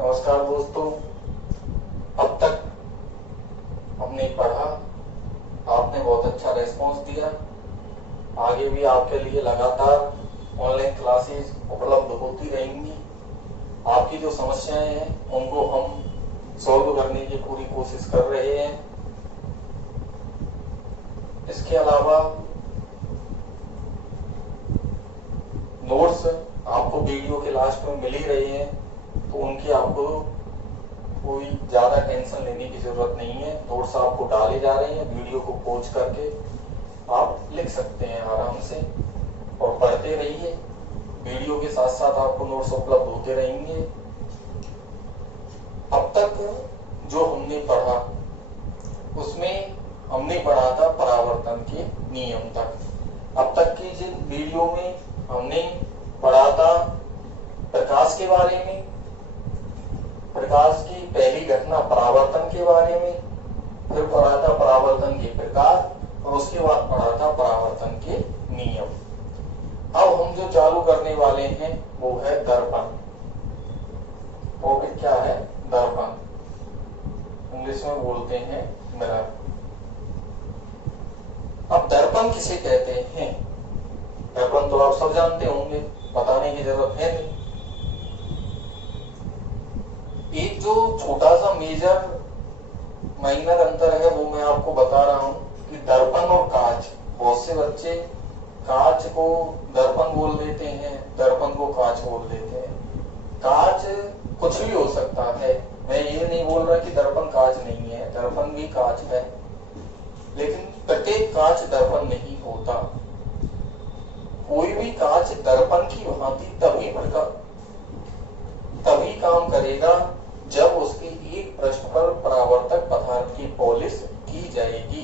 नमस्कार दोस्तों, अब तक हमने पढ़ा, आपने बहुत अच्छा रेस्पॉन्स दिया। आगे भी आपके लिए लगातार ऑनलाइन क्लासेस उपलब्ध होती रहेंगी। आपकी जो समस्याएं हैं उनको हम सॉल्व करने की पूरी कोशिश कर रहे हैं। इसके अलावा नोट्स आपको वीडियो के लास्ट में मिल ही रहे हैं, तो उनकी आपको कोई ज्यादा टेंशन लेने की जरूरत नहीं है। नोट्स आपको डाले जा रहे हैं, वीडियो को पॉज करके आप लिख सकते हैं आराम से और पढ़ते रहिए। वीडियो के साथ साथ आपको नोट्स उपलब्ध होते रहेंगे। अब तक जो हमने पढ़ा उसमें हमने पढ़ा था परावर्तन के नियम तक। अब तक की जिन वीडियो में हमने पढ़ा था प्रकाश के बारे में, प्रकाश की पहली घटना परावर्तन के बारे में, फिर पढ़ा था परावर्तन के प्रकार और उसके बाद पढ़ा था परावर्तन के नियम। अब हम जो चालू करने वाले हैं वो है दर्पण। टॉपिक क्या है? दर्पण। इंग्लिश में बोलते हैं मिरर। अब दर्पण किसे कहते हैं? दर्पण तो आप सब जानते होंगे, बताने की जरूरत है नहीं। एक जो छोटा सा मेजर माइनर अंतर है वो मैं आपको बता रहा हूं कि दर्पण और कांच, बहुत से बच्चे कांच को दर्पण बोल देते हैं, दर्पण को कांच बोल देते हैं। कांच कुछ भी हो सकता है, मैं ये नहीं बोल रहा कि दर्पण कांच नहीं है, दर्पण भी कांच है, लेकिन प्रत्येक कांच दर्पण नहीं होता। कोई भी कांच दर्पण की भांति तभी काम करेगा जब उसके एक पृष्ठ पर परावर्तक पदार्थ की पॉलिश की जाएगी।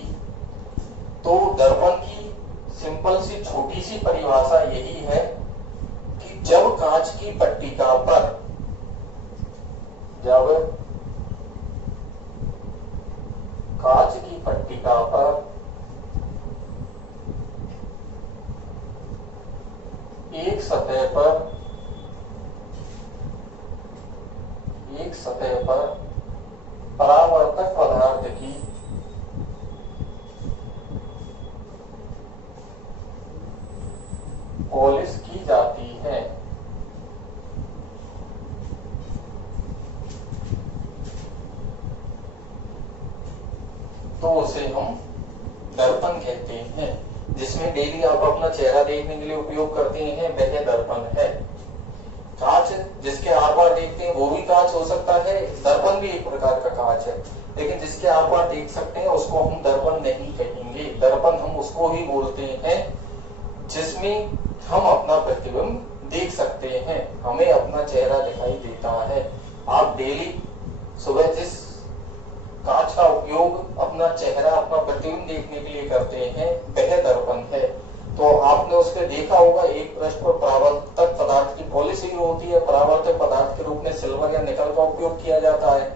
तो दर्पण की सिंपल सी छोटी सी परिभाषा यही है कि जब कांच की पट्टिका पर एक सतह पर परावर्तक पदार्थ की पॉलिश की जाती है तो उसे हम दर्पण कहते हैं। जिसमें डेली आप अपना चेहरा देखने के लिए उपयोग करते हैं वह दर्पण है। कांच जिसके आर पार देखते हैं वो भी कांच हो सकता है, दर्पण भी एक प्रकार का कांच है, लेकिन जिसके आर पार देख सकते हैं उसको हम दर्पण नहीं कहेंगे। दर्पण हम उसको ही बोलते हैं जिसमें हम अपना प्रतिबिंब देख सकते हैं, हमें अपना चेहरा दिखाई देता है। आप डेली सुबह जिस कांच का उपयोग अपना चेहरा, अपना प्रतिबिंब देखने के लिए करते हैं वह दर्पण है। तो आपने उसके देखा होगा एक पृष्ठ पर परावर्तक पदार्थ की पॉलिशिंग होती है। परावर्तक पदार्थ के रूप में सिल्वर या निकल का उपयोग किया जाता है।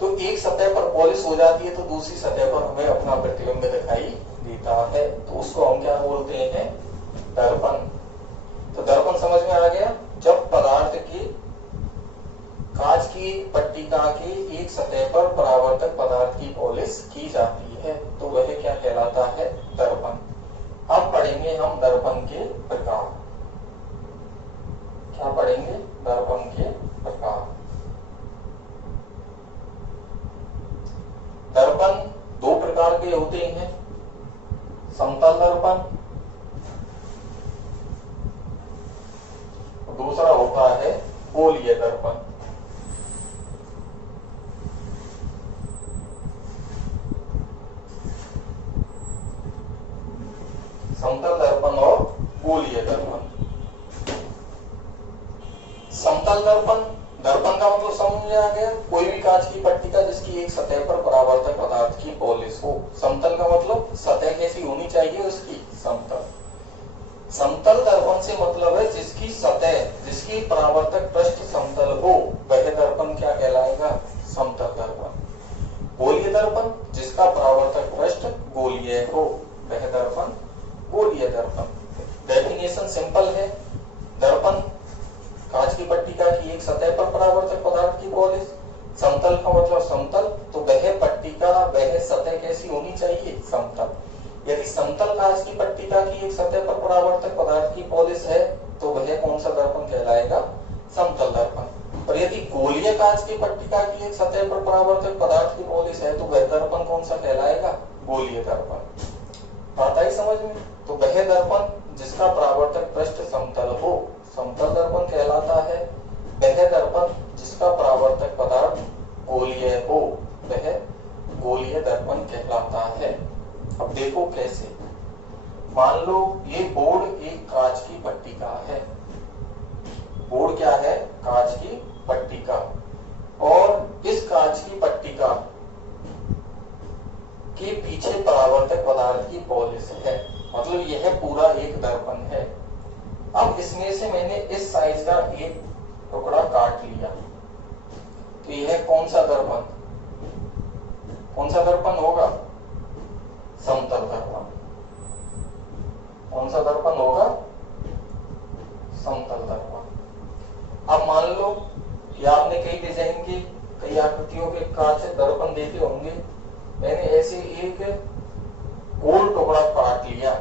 तो एक सतह पर पॉलिश हो जाती है तो दूसरी सतह पर हमें अपना प्रतिबिंब दिखाई देता है, तो उसको हम क्या बोलते हैं? दर्पण। तो दर्पण समझ में आ गया। जब पदार्थ की कांच की पट्टिका की एक सतह पर परावर्तक पदार्थ की पॉलिश की जाती है तो वह क्या कहलाता है? दर्पण। अब पढ़ेंगे हम दर्पण के प्रकार। क्या पढ़ेंगे? दर्पण के प्रकार। दर्पण दो प्रकार के होते हैं, समतल दर्पण, दूसरा होता है गोलीय दर्पण। समतल दर्पण और गोलीय दर्पण। समतल दर्पण, दर्पण का मतलब समझ में आ गया, कोई भी कांच की पट्टिका जिसकी एक सतह पर परावर्तक पदार्थ की पॉलिश हो। समतल का मतलब सतह कैसी होनी चाहिए उसकी? समतल। समतल दर्पण से मतलब है जिसकी सतह, जिसकी परावर्तक पृष्ठ समतल हो वह दर्पण क्या कहलाएगा? समतल दर्पण। गोलीय दर्पण, जिसका परावर्तक पृष्ठ गोलीय हो वह दर्पण गोलीय दर्पण। डेफिनेशन सिंपल है, दर्पण कांच की पट्टिका की एक सतह पर परावर्तक पदार्थ की पॉलिश। समतल का मतलब समतल, तो वह पट्टिका वह सतह कैसी होनी चाहिए, समतल। यदि समतल कांच की पट्टिका की एक सतह पर परावर्तक पदार्थ की पॉलिश है तो वह कौन सा दर्पण कहलाएगा, समतल दर्पण। और यदि गोलीय कांच की पट्टिका की एक सतह पर परावर्तक पदार्थ की पॉलिश है तो वह दर्पण कौन सा कहलाएगा, गोलीय दर्पण। बात आई समझ में। तो वह दर्पण जिसका परावर्तक पृष्ठ समतल हो, समतल दर्पण कहलाता है। वह दर्पण जिसका परावर्तक पदार्थ गोलीय हो, वह गोलीय दर्पण कहलाता है। अब देखो कैसे। मान लो ये बोर्ड एक कांच की पट्टिका है। बोर्ड क्या है, कांच की पट्टिका। और इस कांच की पट्टिका के पीछे परावर्तक पदार्थ की पॉलिश है, मतलब यह पूरा एक दर्पण है। अब इसमें से मैंने इस साइज का एक टुकड़ा काट लिया, तो यह कौन सा दर्पण, कौन सा दर्पण होगा, समतल दर्पण। कौन सा दर्पण होगा, समतल दर्पण। अब मान लो कि आपने कई डिजाइन के, कई आकृतियों के कांच दर्पण देखे होंगे। मैंने ऐसे एक गोल टुकड़ा काट लिया,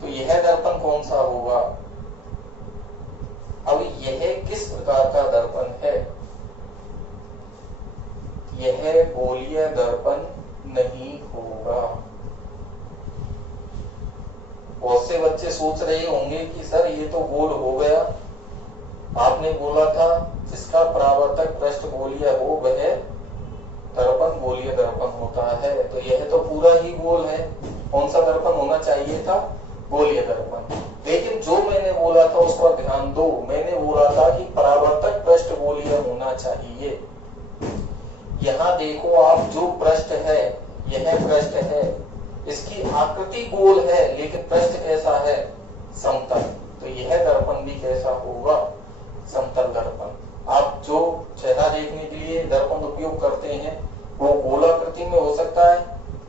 तो यह दर्पण कौन सा होगा। अब यह किस प्रकार का दर्पण है, यह गोलीय दर्पण नहीं होगा। बहुत से बच्चे सोच रहे होंगे कि सर ये तो गोल हो गया, आपने बोला था जिसका परावर्तक पृष्ठ गोलीय हो वह दर्पण गोलीय दर्पण होता है, तो यह तो पूरा ही गोल है। कौन सा दर्पण होना चाहिए था, गोलीय दर्पण। लेकिन जो मैंने बोला था उस पर ध्यान दो। मैंने बोला था कि परावर्तक पृष्ठ गोलीय होना चाहिए। यहाँ देखो आप, जो पृष्ठ है, यह पृष्ठ है, इसकी आकृति गोल है लेकिन पृष्ठ कैसा है, समतल। तो यह दर्पण भी कैसा होगा, समतल दर्पण। आप जो चेहरा देखने के लिए दर्पण उपयोग करते हैं वो गोलाकृति में हो सकता है,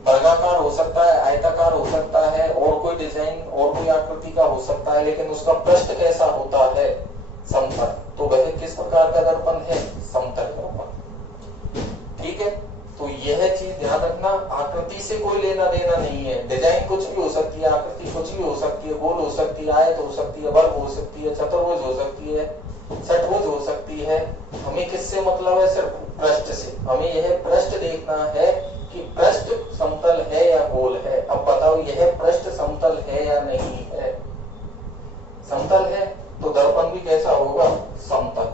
वर्गाकार हो सकता है, आयताकार हो सकता है, और कोई डिजाइन और कोई आकृति का हो सकता है, लेकिन उसका पृष्ठ कैसा होता है, समतल। तो वह किस प्रकार का दर्पण है, समतल दर्पण। ठीक है, तो यह चीज ध्यान रखना। आकृति से कोई लेना देना नहीं है। डिजाइन कुछ भी हो सकती है, आकृति कुछ भी हो सकती है, गोल हो सकती है, आयत हो सकती है, वर्ग हो सकती है, चतुर्भुज हो सकती है, षटभुज हो सकती है। हमें किससे मतलब है, सिर्फ पृष्ठ से। हमें यह पृष्ठ देखना है कि पृष्ठ समतल है या गोल है। अब बताओ यह पृष्ठ समतल है या नहीं है, समतल है तो दर्पण भी कैसा होगा, समतल।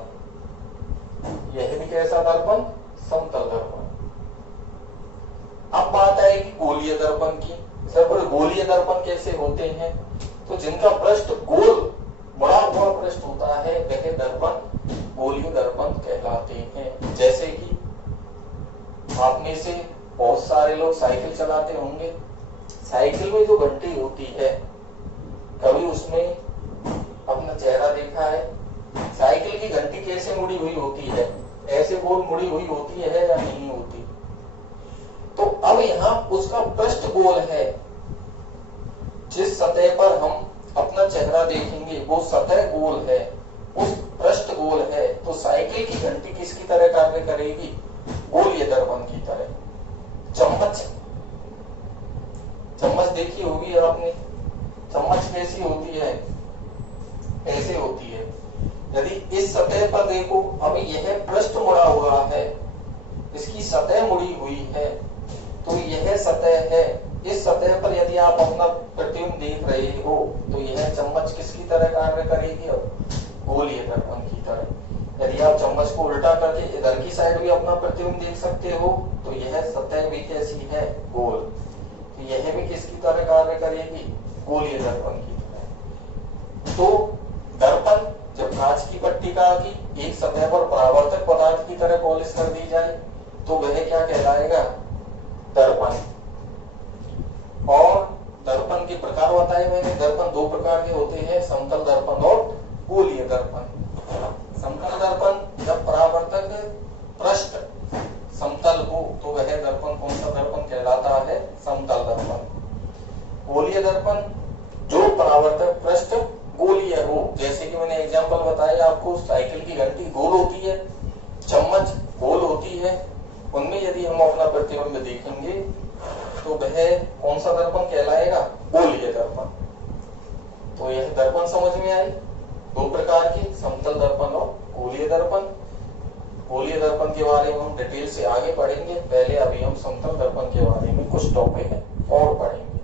यह भी कैसा दर्पण, समतल दर्पण। अब बात आएगी गोलीय दर्पण की। सर गोलीय दर्पण कैसे होते हैं, तो जिनका पृष्ठ गोल बड़ा हुआ पृष्ठ होता है वह दर्पण गोलीय दर्पण कहलाते हैं। जैसे कि आप में से बहुत सारे लोग साइकिल चलाते होंगे। साइकिल में जो घंटी होती है, कभी उसमें अपना चेहरा देखा है। साइकिल की घंटी कैसे मुड़ी हुई होती है, ऐसे गोल मुड़ी हुई होती है या नहीं होती। तो अब यहाँ उसका पृष्ठ गोल है। जिस सतह पर हम अपना चेहरा देखेंगे वो सतह गोल है, उस पृष्ठ गोल है। तो साइकिल की घंटी किसकी तरह कार्य करेगी, गोलीय दर्पण की तरह। चम्मच, चम्मच देखी होगी आपने। चम्मच कैसी होती है, ऐसे होती है। यदि इस सतह पर देखो, अब यह पृष्ठ मुड़ा हुआ है, इसकी सतह मुड़ी हुई है, तो यह सतह है। इस सतह पर यदि आप अपना प्रतिबिंब देख रहे हो तो यह चम्मच किसकी तरह कार्य करेगी, गोलीय दर्पण की तरह। यदि आप चम्मच को उल्टा करके इधर की साइड भी अपना प्रतिबिंब देख सकते हो तो यह सतह भी कैसी है, गोल। तो यह भी किसकी तरह कार्य करेगी, गोलीय दर्पण की तरह। तो दर्पण जब कांच की पट्टिका की एक सतह पर परावर्तक पदार्थ की तरह पॉलिश कर दी जाए तो वह क्या कहलाएगा, दर्पण। और दर्पण के प्रकार बताए मैंने। दर्पण दो प्रकार के होते हैं, समतल दर्पण और गोलीय दर्पण। समतल दर्पण जब परावर्तक पृष्ठ समतल हो तो वह दर्पण कौन सा दर्पण कहलाता है, समतल दर्पण। गोलीय दर्पण जो परावर्तक पृष्ठ गोलीय हो, जैसे कि मैंने एग्जांपल बताया आपको, साइकिल की घंटी गोल होती है, है उनमें यदि हम अपना प्रतिबिंब देखेंगे तो वह कौन सा दर्पण कहलाएगा? गोलीय दर्पण। तो यह दर्पण समझ में आई, दो प्रकार के, समतल दर्पण और गोलीय दर्पण। गोलीय दर्पण के बारे में हम डिटेल से आगे पढ़ेंगे, पहले अभी हम समतल दर्पण के बारे में कुछ टॉपिक और पढ़ेंगे।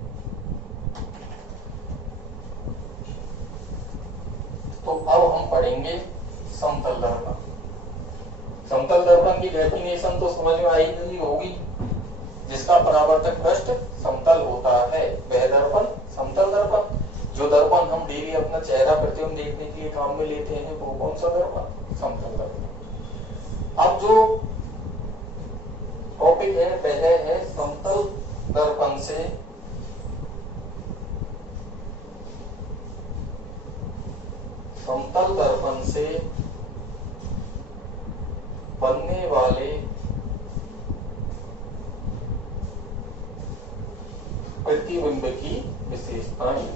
तो अब हम पढ़ेंगे समतल दर्पण। समतल दर्पण की डेफिनेशन तो समझ में आई नहीं होगी। जिसका परावर्तक पृष्ठ समतल होता है वह दर्पण समतल दर्पण। जो दर्पण हम डेली अपना चेहरा प्रतिबिंब देखने के लिए काम में लेते हैं वो कौन सा दर्पण? समतल दर्पण। अब जो टॉपिक है वह है समतल दर्पण से बनने वाले प्रतिबिंब की विशेषताएं।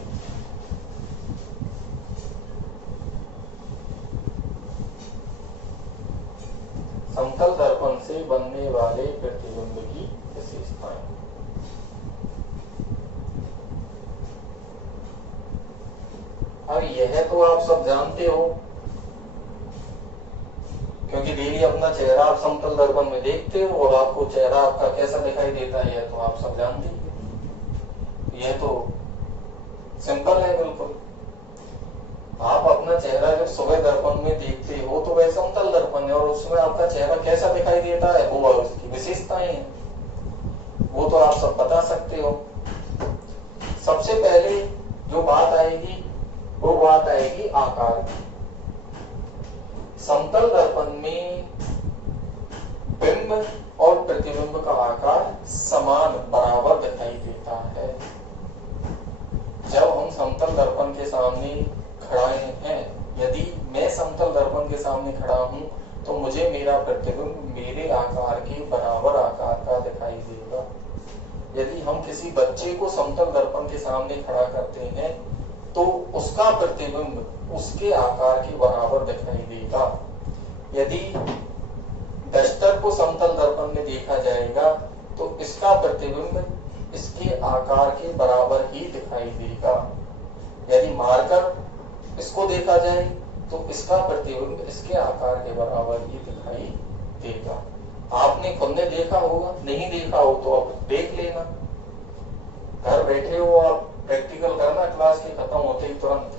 समतल दर्पण से बनने वाले प्रतिबिंब की विशेषताएं। अब यह तो आप सब जानते हो, क्योंकि डेली अपना चेहरा आप समतल दर्पण में देखते हो और आपको चेहरा आपका कैसा दिखाई देता है यह तो आप सब जानते हैं। यह तो सिंपल है बिल्कुल। आप अपना चेहरा जब सुबह दर्पण में देखते हो तो वह समतल दर्पण है और उसमें आपका चेहरा कैसा दिखाई देता है वो उसकी विशेषताएं हैं, वो तो आप सब बता सकते हो। सबसे पहले जो बात आएगी वो बात आएगी आकार की। समतल दर्पण में बिंब और प्रतिबिंब का आकार समान बराबर दिखाई देता है। जब हम समतल दर्पण के सामने खड़े हैं, यदि मैं समतल दर्पण के सामने खड़ा हूं तो मुझे मेरा प्रतिबिंब मेरे आकार के बराबर आकार का दिखाई देगा। यदि हम किसी बच्चे को समतल दर्पण के सामने खड़ा करते हैं तो उसका प्रतिबिंब उसके आकार के बराबर दिखाई देगा। यदि डस्टर को समतल दर्पण में देखा जाएगा तो इसका प्रतिबिंब इसके आकार के बराबर ही दिखाई देगा। यदि मार्कर इसको देखा जाए तो इसका प्रतिबिंब इसके आकार के बराबर ही दिखाई देगा। आपने खुद ने देखा होगा, नहीं देखा हो तो अब देख लेना। घर बैठे हो आप, प्रैक्टिकल करना, क्लास के खत्म होते ही तुरंत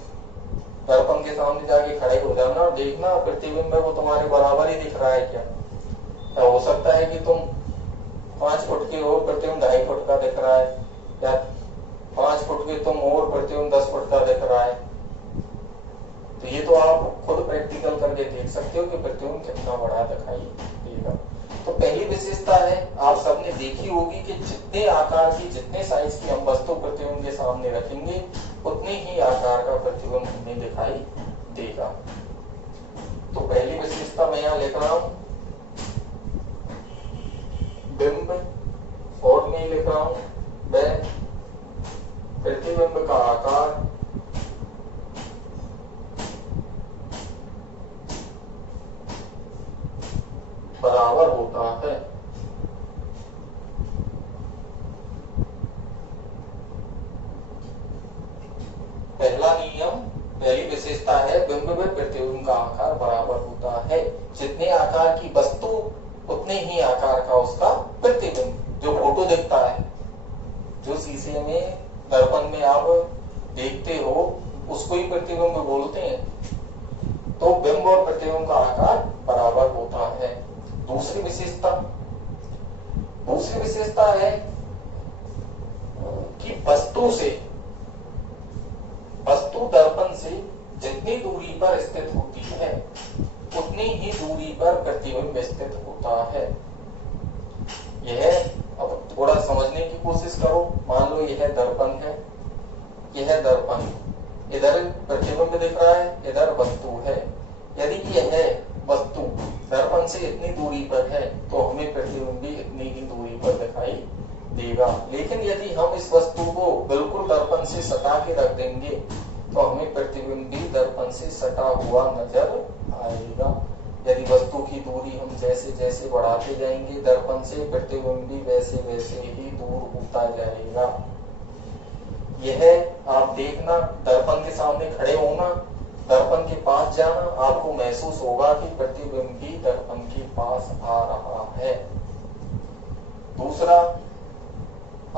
दर्पण के सामने जाके खड़े हो जाना और देखना प्रतिबिंब वो तुम्हारे बराबर ही दिख रहा है क्या। या हो सकता है कि तुम 5 फुट के हो प्रतिबिंब 2.5 फुट का दिख रहा है, या 5 फुट के तुम और प्रतिबिंब 10 फुट का दिख रहा है। तो ये तो आप खुद प्रैक्टिकल करके देख सकते हो कि प्रतिबिंब कितना बड़ा दिखाई देगा। तो पहली विशेषता है, आप सबने देखी होगी कि जितने आकार की, जितने साइज की हम वस्तु प्रतिबिंब के सामने रखेंगे उतने ही आकार का प्रतिबिंब हमें दिखाई देगा। तो पहली विशेषता मैं यहाँ लिख रहा हूं बिंब, और मैं लिख रहा हूं वह प्रतिबिंब का आकार बराबर होता है पहला नियम, पहली विशेषता है बिंब में प्रतिबिंब का आकार बराबर होता है। जितने आकार की वस्तु उतने ही आकार का उसका प्रतिबिंब। जो फोटो दिखता है, जो शीशे में दर्पण में आप देखते हो उसको ही प्रतिबिंब बोलते हैं। तो बिंब और प्रतिबिंब का आकार बराबर होता है। दूसरी विशेषता है कि वस्तु दर्पण से जितनी दूरी पर स्थित होती है उतनी ही दूरी पर प्रतिबिंब स्थित होता है। यह अब थोड़ा समझने की कोशिश करो। मान लो यह दर्पण है, यह दर्पण, इधर प्रतिबिंब दिख रहा है, इधर वस्तु है। यदि यह वस्तु दर्पण से इतनी दूरी पर है तो हमें प्रतिबिंब भी इतनी ही दूरी पर दिखाई देगा। लेकिन यदि हम इस वस्तु को बिल्कुल दर्पण से सटा के रख देंगे तो हमें प्रतिबिंब भी दर्पण से सटा हुआ नजर आएगा। यदि वस्तु की दूरी हम जैसे जैसे बढ़ाते जाएंगे दर्पण से, प्रतिबिंब भी वैसे वैसे ही दूर होता जाएगा। यह आप देखना, दर्पण के सामने खड़े होना, दर्पण के पास जाना, आपको महसूस होगा कि प्रतिबिंब भी दर्पण के पास आ रहा है। दूसरा,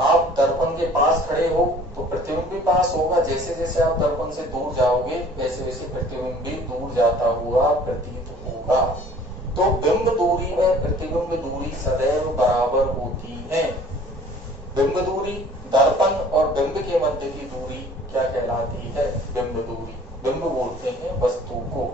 आप दर्पण के पास खड़े हो तो प्रतिबिंब भी पास होगा, जैसे जैसे आप दर्पण से दूर जाओगे वैसे वैसे प्रतिबिंब भी दूर जाता हुआ प्रतीत होगा। तो बिंब दूरी में प्रतिबिंब दूरी सदैव बराबर होती है। बिंब दूरी, दर्पण और बिंब के मध्य की दूरी क्या कहलाती है? बिंब दूरी। बिंब बोलते हैं वस्तु को।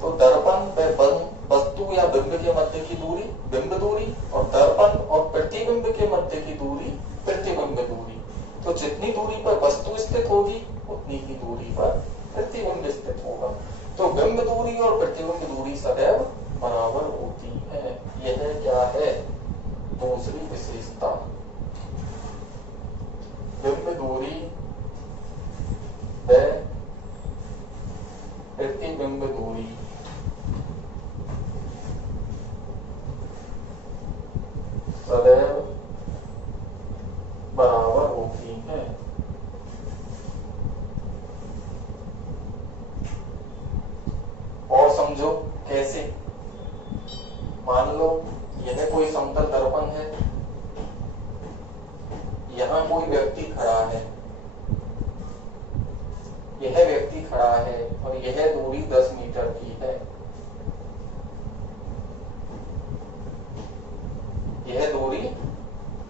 तो दर्पण व वस्तु या बिंब के मध्य की दूरी बिंब दूरी, और दर्पण और प्रतिबिंब के मध्य की दूरी प्रतिबिंब दूरी। तो जितनी दूरी पर वस्तु स्थित होगी उतनी ही दूरी पर प्रतिबिंब स्थित होगा। तो बिंब दूरी और प्रतिबिंब दूरी सदैव बराबर होती है। यह क्या है? दूसरी विशेषता। बिंब दूरी व प्रतिबिंब दूरी सदैव बराबर होती है। और समझो कैसे? मान लो यह कोई समतल दर्पण है, यहां कोई व्यक्ति खड़ा है, यह व्यक्ति खड़ा है और यह दूरी 10 मीटर की है। यह दूरी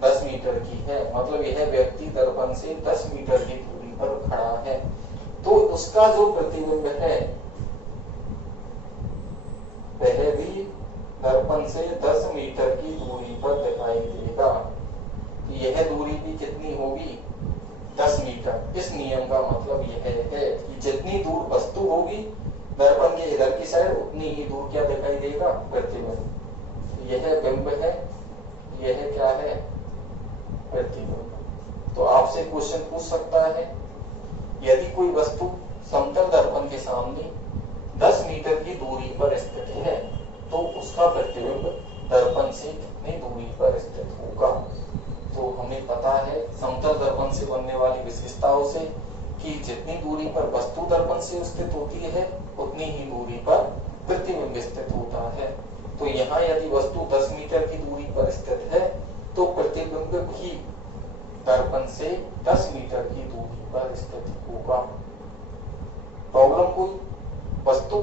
10 मीटर की है, मतलब यह व्यक्ति दर्पण से 10 मीटर की दूरी पर खड़ा है। तो उसका जो प्रतिबिंब है वह भी दर्पण से 10 मीटर की दूरी पर दिखाई देगा। यह दूरी भी कितनी होगी? 10 मीटर। इस नियम का मतलब यह है कि जितनी दूर वस्तु होगी दर्पण के इधर की साइड उतनी ही दूर क्या दिखाई देगा? प्रतिबिंब। यह बिंब है, यह क्या है? प्रतिबिंब। तो आपसे क्वेश्चन पूछ सकता है, यदि कोई वस्तु समतल दर्पण के सामने 10 मीटर की दूरी पर स्थित है तो उसका प्रतिबिंब दर्पण से कितनी दूरी पर स्थित होगा? तो हमें पता है समतल दर्पण से बनने वाली विशेषताओं से कि जितनी दूरी पर वस्तु दर्पण से स्थित होती है उतनी ही दूरी पर प्रतिबिंब स्थित होता है। तो यहाँ यदि वस्तु 10 मीटर की दूरी पर स्थित है तो प्रतिबिंब भी दर्पण से 10 मीटर की दूरी पर स्थित होगा। प्रॉब्लम कोई? वस्तु,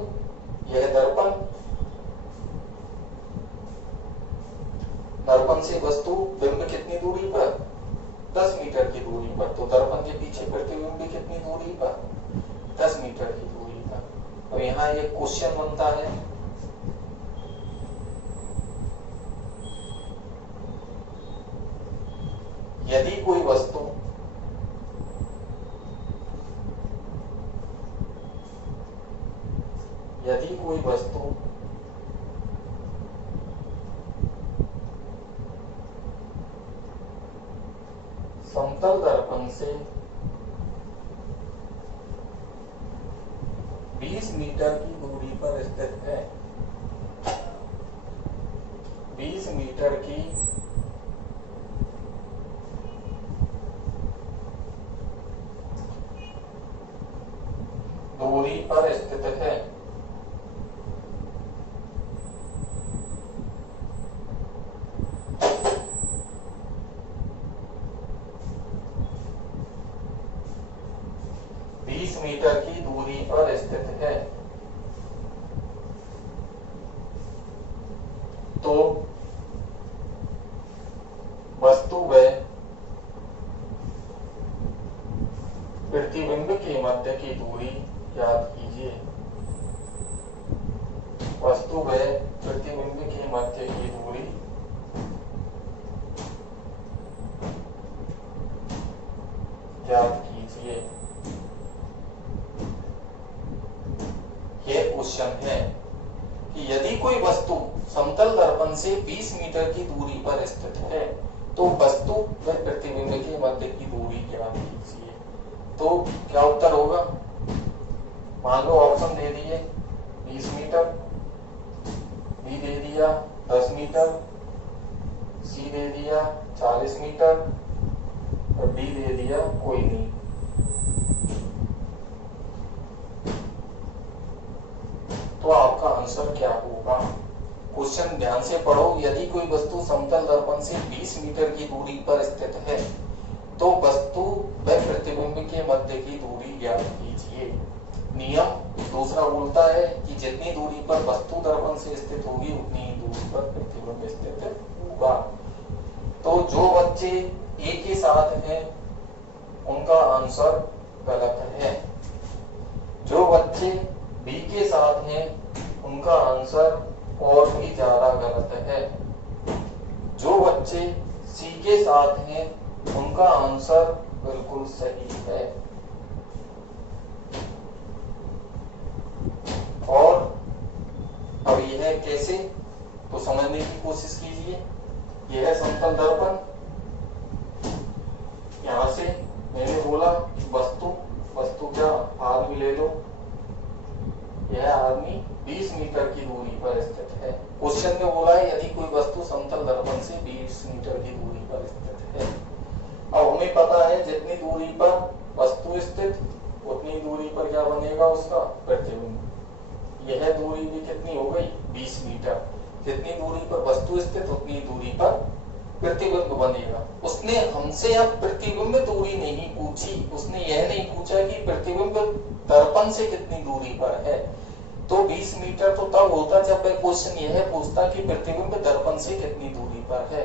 यह दर्पण, दर्पण से वस्तु बिंब कितनी दूरी पर? 10 मीटर की दूरी पर। तो दर्पण के पीछे प्रतिबिंब भी कितनी दूरी पर? 10 मीटर की दूरी पर। तो यहाँ एक क्वेश्चन बनता है, यदि कोई वस्तु समतल दर्पण से 20 मीटर की दूरी पर स्थित है, 20 मीटर की दूरी पर स्थित है, मीटर की दूरी पर स्थित है, तो वस्तु व प्रतिबिंब के मध्य की दूरी ज्ञात कीजिए। वस्तु व प्रतिबिंब के मध्य की दूरी ज्ञात कीजिए। यह क्वेश्चन है कि यदि कोई वस्तु समतल दर्पण से 20 मीटर की दूरी पर स्थित है तो वस्तु व प्रतिबिंब के मध्य की दूरी ज्ञात कीजिए। तो क्या उत्तर होगा? मान लो ऑप्शन दे दिए 20 मीटर, बी दे दिया 10 मीटर, सी दे दिया 40 मीटर और डी दे दिया कोई नहीं। तो आपका आंसर क्या होगा? क्वेश्चन ध्यान से पढ़ो। यदि कोई वस्तु समतल दर्पण से 20 मीटर की दूरी पर स्थित है तो वस्तु व प्रतिबिंब के मध्य की दूरी ज्ञात कीजिए। नियम दूसरा बोलता है कि जितनी दूरी पर वस्तु दर्पण से स्थित होगी उतनी ही दूरी पर प्रतिबिंब स्थित होगा। तो जो बच्चे ए के साथ हैं उनका आंसर गलत है, जो बच्चे बी के साथ हैं उनका आंसर और भी ज्यादा गलत है, जो बच्चे सी के साथ हैं उनका आंसर बिल्कुल सही है। और अब यह कैसे, तो समझने की कोशिश कीजिए। यह समतल दर्पण, यहां से मैंने बोला वस्तु क्या आदमी ले लो, यह आदमी 20 मीटर की दूरी पर स्थित है। क्वेश्चन में बोला है यदि कोई वस्तु समतल दर्पण से 20 मीटर की दूरी पर स्थित है। अब हमें पता है जितनी दूरी पर वस्तु स्थित उतनी दूरी पर क्या बनेगा उसका प्रतिबिंब। यह दूरी भी कितनी हो गई 20 मीटर, जितनी दूरी पर वस्तु स्थित उतनी दूरी पर प्रतिबिंब बनेगा। उसने हमसे अब प्रतिबिंब दूरी नहीं पूछी, उसने यह नहीं पूछा कि प्रतिबिंब दर्पण से कितनी दूरी पर है। तो 20 मीटर तो तब होता जब वह क्वेश्चन यह पूछता कि प्रतिबिंब दर्पण से कितनी दूरी पर है।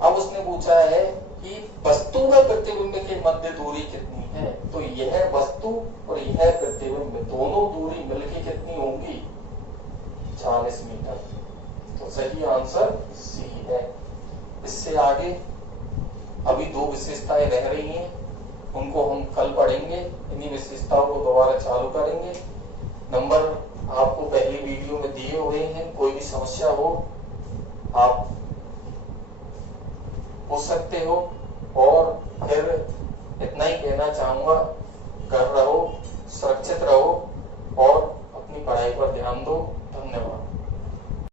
अब उसने पूछा है कि वस्तु व प्रतिबिंब के मध्य दूरी कितनी है, तो यह वस्तु और यह प्रतिबिंब दोनों दूरी मिलकर कितनी होंगी 40 मीटर। तो सही आंसर सी है। इससे आगे अभी दो विशेषताएं रह रही हैं, उनको हम कल पढ़ेंगे। इन्हीं विशेषताओं को दोबारा चालू करेंगे। नंबर आपको पहली वीडियो में दिए हुए हैं, कोई भी समस्या हो आप पूछ सकते हो। और फिर इतना ही कहना चाहूंगा, घर रहो, सुरक्षित रहो और अपनी पढ़ाई पर ध्यान दो।